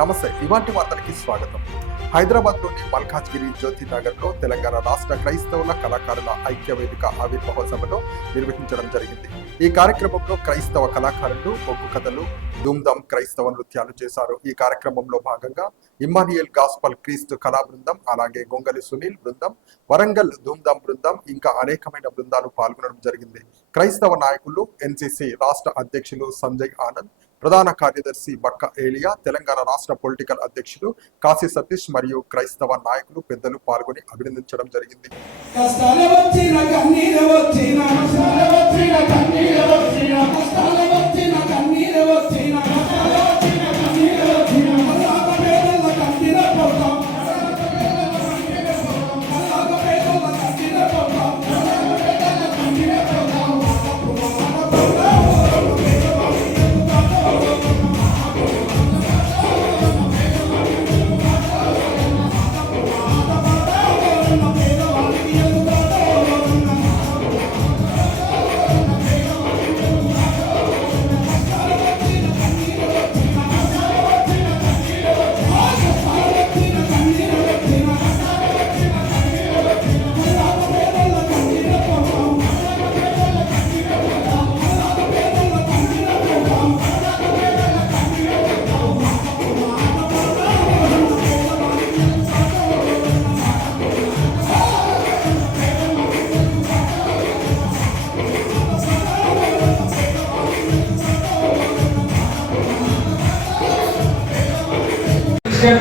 నమస్తే, ఇవాంటి వార్తలకి స్వాగతం. హైదరాబాద్లోని మల్కాజ్గిరి జ్యోతి నగర్లో తెలంగాణ రాష్ట్ర క్రైస్తవుల కళాకారుల ఐక్య వేదిక ఆవిర్భావ సభను నిర్వహించడం జరిగింది. ఈ కార్యక్రమంలో క్రైస్తవ కళాకారులు ఒగ్గు కథలు, ధూమ్ధామ్ క్రైస్తవ నృత్యాలు చేశారు. ఈ కార్యక్రమంలో భాగంగా ఇమ్మానియల్ గాస్పల్ క్రీస్తు కళా బృందం, అలాగే గొంగలి సునీల్ బృందం, వరంగల్ ధూమ్ధామ్ బృందం, ఇంకా అనేకమైన బృందాలు పాల్గొనడం జరిగింది. క్రైస్తవ నాయకులు, ఎన్సీసీ రాష్ట్ర అధ్యక్షులు సంజయ్ ఆనంద్, ప్రధాన కార్యదర్శి బక్క ఏలియా, తెలంగాణ రాష్ట్ర పొలిటికల్ అధ్యక్షులు కాశీ సతీష్ మరియు క్రైస్తవ నాయకులు పెద్దలు పాల్గొని అభినందించడం జరిగింది.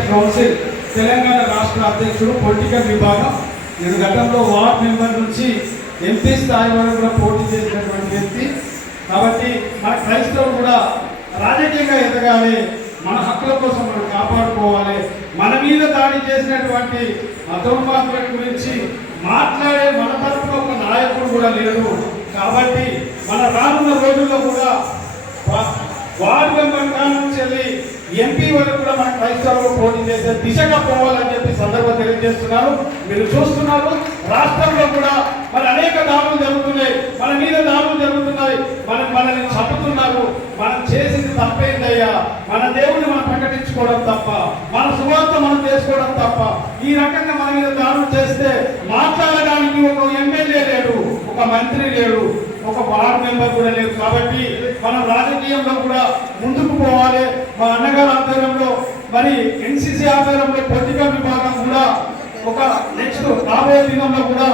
కౌన్సిల్ తెలంగాణ రాష్ట్ర అధ్యక్షుడు పొలిటికల్ విభాగం. నేను గతంలో వార్డ్ మెంబర్ నుంచి ఎంపీ స్థాయి వరకు కూడా పోటీ చేసినటువంటి వ్యక్తి. కాబట్టి మన క్రైస్తవులు కూడా రాజకీయంగా ఎదగాలి, మన హక్కుల కోసం మనం కాపాడుకోవాలి. మన మీద దాడి చేసినటువంటి మతోన్మాదుల గురించి మాట్లాడే మన తరపున ఒక నాయకుడు కూడా లేడు. కాబట్టి మన రానున్న రోజుల్లో కూడా వార్డు మెంబర్ కానుంచి ఎంపీ వరకు కూడా మన క్రైస్తవులు పోటీ చేసే దిశగా పోవాలని చెప్పి సందర్భం తెలియజేస్తున్నారు. మీరు చూస్తున్నారు, రాష్ట్రంలో కూడా మరి అనేక దాడులు జరుగుతున్నాయి, మన మీద దాడులు జరుగుతున్నాయి, మనల్ని చంపుతున్నారు. మనం చేసింది తప్పేందయ్యా? మన దేవుడిని మనం ప్రకటించుకోవడం తప్ప, మన సువార్త మనం చేసుకోవడం తప్ప. ఈ రకంగా మన మీద దాడులు చేస్తే మాట్లాడడానికి ఒక ఎమ్మెల్యే లేడు, ఒక మంత్రి లేడు, ఒక వార్డు మెంబర్ కూడా లేదు. కాబట్టి మనం రాజకీయంలో కూడా ముందుకు పోవాలి. మా అన్నగారి ఆధ్వర్యంలో మరి ఎన్సీసీ ఆధ్వర్యంలో పొలిటికల్ విభాగం కూడా ఒక నెక్స్ట్ రాబోయే దినంలో కూడా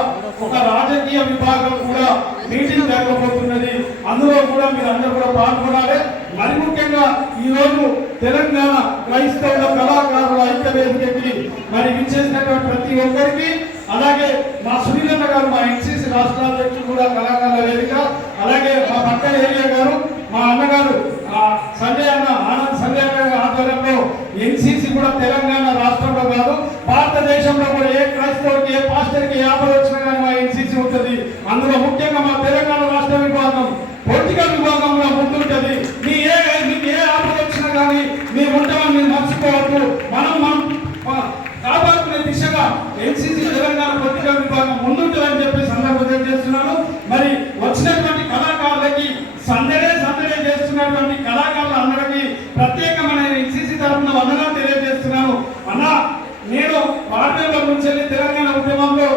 ఒక రాజకీయ విభాగం కూడా మీటింగ్ జరగబోతున్నది. అందులో కూడా మీరు అందరూ కూడా పాల్గొనాలి. మరి ముఖ్యంగా ఈరోజు తెలంగాణ క్రైస్తవుల కళాకారుల ఐక్య వేదికకి మరి విచ్చేసినటువంటి ప్రతి ఒక్కరికి, అలాగే మా సునీలన్న గారు, మా ఎన్సీసీ రాష్ట్ర అధ్యక్షుడు కూడా కళాకారుల వేదిక, అలాగే మా పక్క ఏరియా గారు, మా అన్నగారు సంజయ్ అన్న ఆనంద్ సంజయ్ గారి ఆధ్వర్యంలో ఎన్సీసీ కూడా తెలంగాణ రాష్ట్రంలో కాదు భారతదేశంలో కూడా ఏ క్రైస్తవుడికి, ఏ పాస్టర్కి, ఏ ఆపద వచ్చినా కానీ మా ఎన్సీసీ ఉంటుంది. అందులో ముఖ్యంగా మా తెలంగాణ రాష్ట్ర విభాగం పొలిటికల్ విభాగంలో ముందుంటుంది. మీకు ఏ ఆపద వచ్చినా కానీ మీరు ఉంటామని మీరు మర్చిపోవద్దు. మనం కాపాడుకునే దిశగా ఎన్సీసీ తెలంగాణ పొలిటికల్ విభాగం ముందుంటుందని చెప్పి సందర్భం తెలియజేస్తున్నాను. మరి వచ్చినటువంటి కళాకారులకి సందడే చేస్తున్నటువంటి కళాకారులు అందరికీ ప్రత్యేకమైన ఎన్సీసీ తరఫున వందనాలు తెలియజేస్తున్నాను. అన్న, నేను వార్డు మెంబర్ నుంచి తెలంగాణ ఉద్యమంలో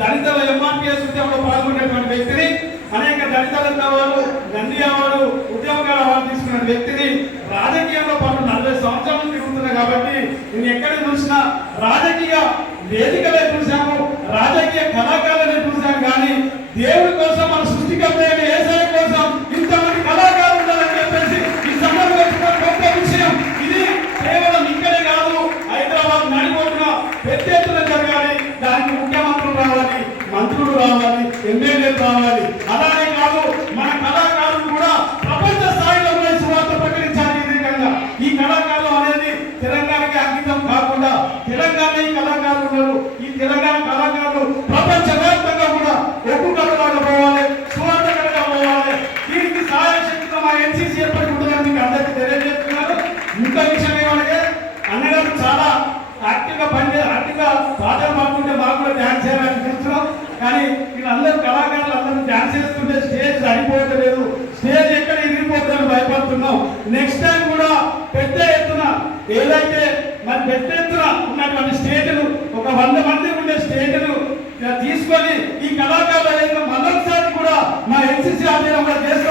దళితుల ఎంఆర్పీఎస్ ఉద్యమంలో పాల్గొనేటువంటి వ్యక్తిని, అనేక దళితుల వాళ్ళు గంధీ అవార్డు ఉద్యమకాల అవార్డు తీసుకున్న వ్యక్తిని, రాజకీయంలో పాటు 40 సంవత్సరాలు తిరుగుతున్నా. కాబట్టి నేను ఎక్కడ చూసినా రాజకీయ వేదికలే చూశాము, రాజకీయ కళాకారులనే చూశాను. కానీ దేవుడి కోసం, మన సృష్టికర్త అయిన యేసయ్య కోసం ఇంతమంది కళాకారులు ఉన్నారని చెప్పేసి ఈ సందర్భంగా గొప్ప విషయం. ఇది కేవలం ఇక్కడే కాదు, హైదరాబాద్ నడిపోతున్న పెద్ద ఎత్తున జరగాలి. దానికి ముఖ్యమంత్రులు రావాలి, మంత్రులు రావాలి, ఎమ్మెల్యేలు రావాలి. అలానే కాదు, మన కళాకారులు కూడా ప్రపంచ స్థాయిలో సువార్త ప్రకటించాలి. ఈ కళాకారులు అనేది తెలంగాణకి అంకితం కాకుండా తెలంగాణ ఈ కళాకారులు ఉన్నారు. ఈ తెలంగాణ కళాకారులు ప్రపంచ వ్యాప్తంగా కూడా ఒక్కు కళలాగా పోవాలి, సువార్త కళగా పోవాలి. దీనికి సహాయ శక్తితో మా ఎన్సీసీ ఎప్పటికీ ఉంటుందని మీకు అందరికీ తెలియజేస్తున్నారు. ఇంకో విషయం ఏమనగా, అన్నగారు చాలా యాక్టివ్గా యాక్టివ్గా పాటలు పాడుతుంటే మాకు కూడా డ్యాన్స్ చేయాలని చూస్తున్నాం. కానీ వీళ్ళందరూ కళాకారులు అందరూ డ్యాన్స్ చేస్తుంటే స్టేజ్ సరిపోవట్లేదు, స్టేజ్ ఎక్కడ ఇరిగిపోతుందని భయపడుతున్నాం. నెక్స్ట్ టైం కూడా పెద్ద ఎత్తున ఏదైతే పెద్ద ఎత్తున ఉన్నటువంటి స్టేజ్ను ఒక 100 మంది ఉండే స్టేజ్ను తీసుకొని ఈ కళాకారుల మళ్ళొకసారి కూడా మా ఎన్సీసీ ఆధ్వర్యంలో చేస్తున్న